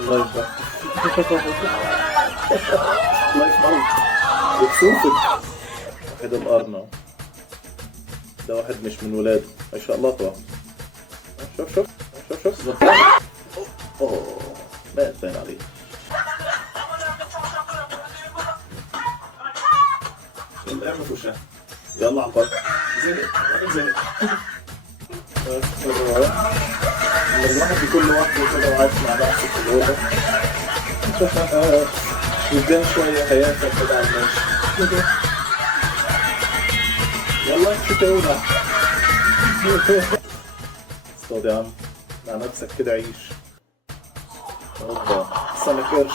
اللايف ده. لايف موت بتشوفك. واحد القرنة ده واحد مش من ولاده ما شاء الله طبعا. شوف زبطان. اوه مات باين عليه. يلا اعمل وشها. يلا على البر. زنق. الواحد بكل واحدة كده وعايش مع نفسه في الأوضة. قدام شوية حياتك كده على الماشي. يلا شتاونا. اصطاد يا عم مع نفسك كده عيش. اوبا سمك قرش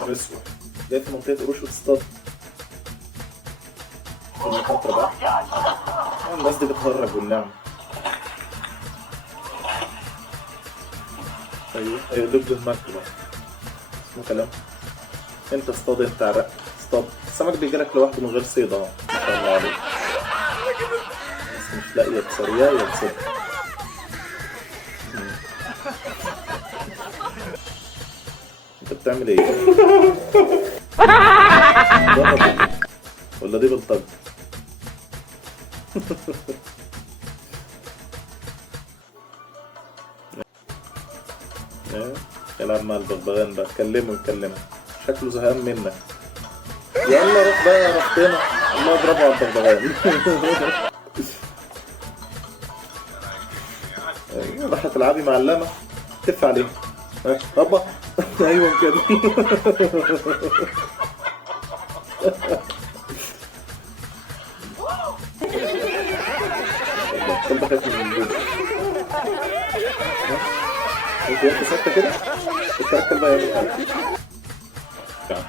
اسود جاي في منطقة قروش وتصطاد. المخاطرة بقى الناس دي بتهرج والنعم. ايوه ضد المركبة اسمه كلام. انت اصطاد انت عرق اصطاد. السمك بيجيلك لوحده من غير صيد اهو ما شاء الله عليك. بس مش لاقية بسرية يا بصدق. انت بتعمل ايه؟ ضرب ولا دي بلطج؟ يلعب مع البغبغان بقى. كلمه شكله زهقان منك. يلا روح بقى يا رحتنا. الله اضربه على البغبغان. راح تلعبي معلمة تف عليه. هوبا ايوه كده. الكلب خايف من النجوم. انت وقت ساكتة كده الكلب هيعمل حاجة.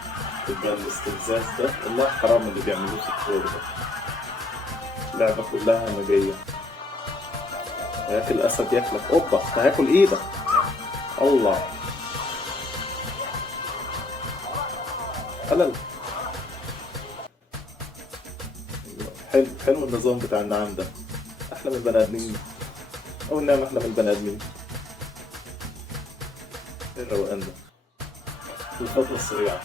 يبقى الاستفزاز ده والله حرام اللي بيعملوه في الكورة ده. اللعبة كلها همجية. هياكل أسد ياكلك. أوبا هياكل إيدك. الله خلل. حلو النظام بتاع النعام ده. أحلى من البني آدمين. أو النعم أحلى من البني آدمين. إيه الروقان ده؟ الخطوة السريعة.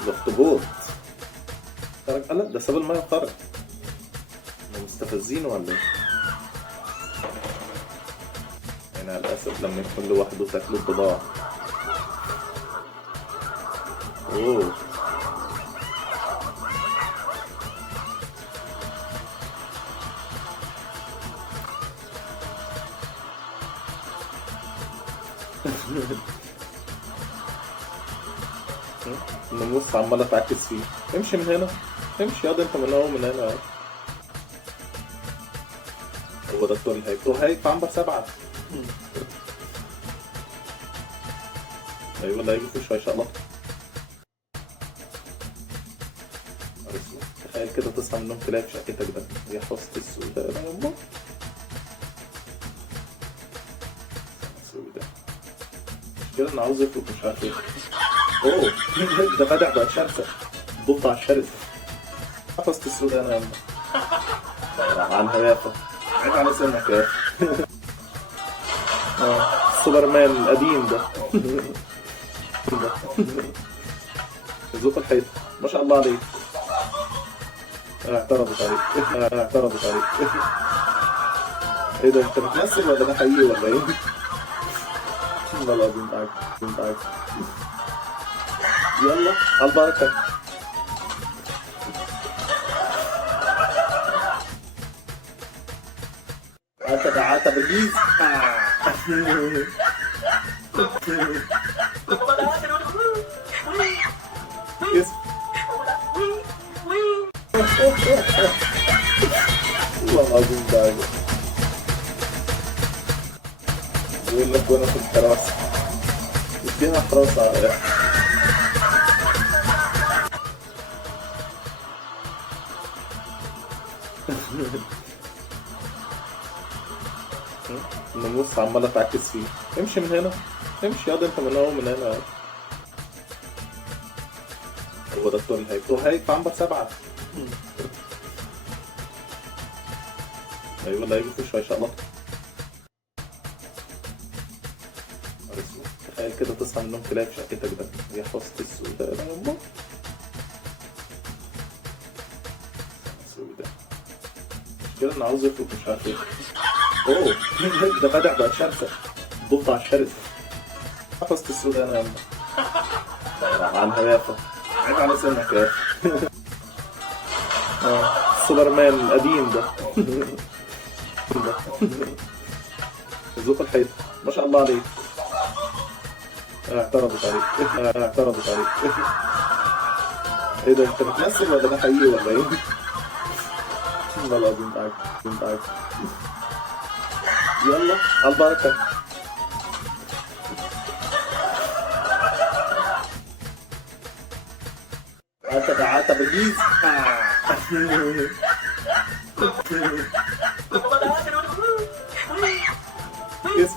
الاخطبوط خرج. لا ده ساب المية وخرج. مستفزين ولا ايه؟ يعني على الأسف لما يكون لوحده تاكله الضباع. اوه الناموس عمالة تعكس فيه. امشي من هنا امشي ياض انت من هنا ومن هنا. هو ده الدكتور الهايب في عنبر 7. ايوه اللي هيجي فيه شوية شقلط. تخيل كده تصحى من النوم تلاقي في شقتك ده هي حصة السوداء. يا يما سوداء. كده انا عاوز يخرج مش عارف ايه. اوه ده فاتح بقى شرسة. ضغط على الشرسة. حفظت السوداء انا يما. على الهيافة. عيب على سنك يا اخي. السوبرمان القديم ده. يزوق الحيط ما شاء الله عليك. اعترضت عليك. ايه ده انت بتمثل ولا ده حقيقي ولا ايه؟ والله العظيم تعال. يلا على البركة. عتا بالجيز. والله العظيم تعال. يقول لك وانا في الحراسة. اديها حراسة على الاخر. الناموس عمالة تعكس فيه. امشي من هنا امشي ياض انت من هنا ومن هنا. هو ده الدكتور. هايب في عنبر 7. اي والله يقفوا شوي شغلات. تخيل كده تصحى من النوم تلاقي في شقتك ده يا حفظة السوداء يا يما. سوداء. المشكلة إنه عاوز يخرج مش عارف ايه. اوه ده فاتح بقى شرسة. ضفدع شرس. حفظة السوداء انا يا يما. عنها يافا. عيب على سنك يا اخي. سوبرمان القديم ده. يزوق الحيط ما شاء الله عليك. اعترضت عليك. اعترضت عليك. ايه ده انت بتمثل ولا ده حقيقي ولا ايه؟ والله العظيم تعبت. تعبت. يلا على البركة. عتب الجيز. يس